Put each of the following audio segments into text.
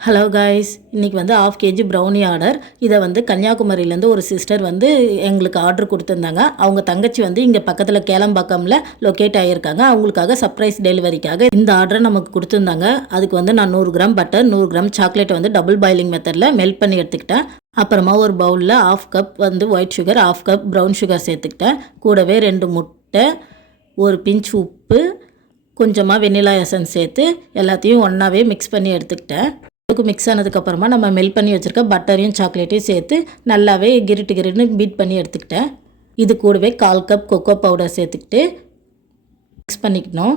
Hello guys, இன்றைக்கி வந்து 1/2 kg brownie order. இதை வந்து கன்னியாகுமரியிலேருந்து ஒரு சிஸ்டர் வந்து எங்களுக்கு ஆர்டர் கொடுத்துருந்தாங்க. அவங்க தங்கச்சி வந்து இங்கே பக்கத்தில் கேளம்பாக்கமில் லொக்கேட் ஆகியிருக்காங்க. அவங்களுக்காக சர்ப்ரைஸ் டெலிவரிக்காக இந்த ஆர்டரை நமக்கு கொடுத்துருந்தாங்க. அதுக்கு வந்து நான் 100 கிராம் பட்டர், 100 கிராம் சாக்லேட்டை வந்து டபுள் பாயிலிங் மெத்தடில் மெல்ட் பண்ணி எடுத்துக்கிட்டேன். அப்புறமா ஒரு பவுலில் 1/2 கப் வந்து white sugar, 1/2 cup brown sugar சேர்த்துக்கிட்டேன். கூடவே 2 முட்டை, ஒரு பிஞ்ச் உப்பு, கொஞ்சமாக வெண்ணிலா எசன்ஸ் சேர்த்து எல்லாத்தையும் ஒன்றாவே மிக்ஸ் பண்ணி எடுத்துக்கிட்டேன். மிக்ஸ் ஆனதுக்கப்புறமா நம்ம மெல்ட் பண்ணி வச்சுருக்க பட்டரையும் சாக்லேட்டையும் சேர்த்து நல்லாவே கிரிட்டுன்னு பீட் பண்ணி எடுத்துக்கிட்டேன். இது கூடவே 1/4 கப் கொக்கோ பவுடர் சேர்த்துக்கிட்டு மிக்ஸ் பண்ணிக்கணும்.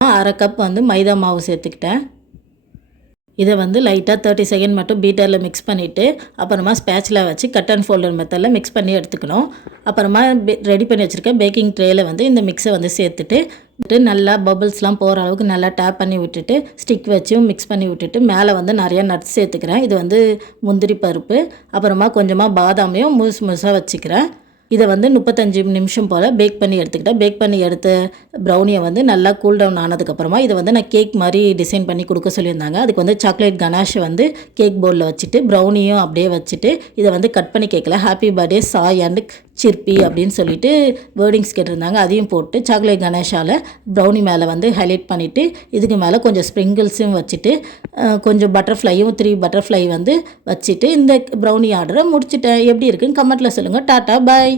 1/2 கப் வந்து மைதா மாவு சேர்த்துக்கிட்டேன். இதை வந்து லைட்டாக 30 செகண்ட் மட்டும் பீட்டரில் மிக்ஸ் பண்ணிவிட்டு அப்புறமா ஸ்பேச்சில் வச்சு கட் அண்ட் ஃபோல்டர் மெத்தடில் மிக்ஸ் பண்ணி எடுத்துக்கணும். அப்புறமா ரெடி பண்ணி வச்சுருக்க பேக்கிங் ட்ரேயில் வந்து இந்த மிக்ஸை வந்து சேர்த்துட்டு நல்லா பபிள்ஸ்லாம் போகிற அளவுக்கு நல்லா டேப் பண்ணி விட்டுட்டு ஸ்டிக் வச்சும் மிக்ஸ் பண்ணி விட்டுட்டு மேலே வந்து நிறையா நட்ஸ் சேர்த்துக்கிறேன். இது வந்து முந்திரி பருப்பு, அப்புறமா கொஞ்சமாக பாதாமையும் முழுசாக வச்சுக்கிறேன். இதை வந்து 35 நிமிஷம் போல் பேக் பண்ணி எடுத்துக்கிட்டேன். பேக் பண்ணி எடுத்த ப்ரௌனியை வந்து நல்லா கூல் டவுன் ஆனதுக்கப்புறமா இதை வந்து நான் கேக் மாதிரி டிசைன் பண்ணி கொடுக்க சொல்லியிருந்தாங்க. அதுக்கு வந்து சாக்லேட் கனாஷை வந்து கேக் பவுலில் வச்சுட்டு ப்ரௌனியும் அப்படியே வச்சுட்டு இதை வந்து கட் பண்ணி கேட்கல ஹாப்பி பர்த்டே சாய் அண்ட் சிற்பி அப்படின்னு சொல்லிட்டு வேர்டிங்ஸ் கேட்டிருந்தாங்க. அதையும் போட்டு சாக்லேட் கணேஷால் ப்ரௌனி மேலே வந்து ஹைலைட் பண்ணிவிட்டு இதுக்கு மேலே கொஞ்சம் ஸ்ப்ரிங்கிள்ஸும் வச்சுட்டு கொஞ்சம் பட்டர்ஃப்ளையும் 3 பட்டர்ஃப்ளை வந்து வச்சுட்டு இந்த ப்ரௌனி ஆர்டரை முடிச்சுட்டேன். எப்படி இருக்குன்னு கமெண்ட்டில் சொல்லுங்கள். டாட்டா பாய்.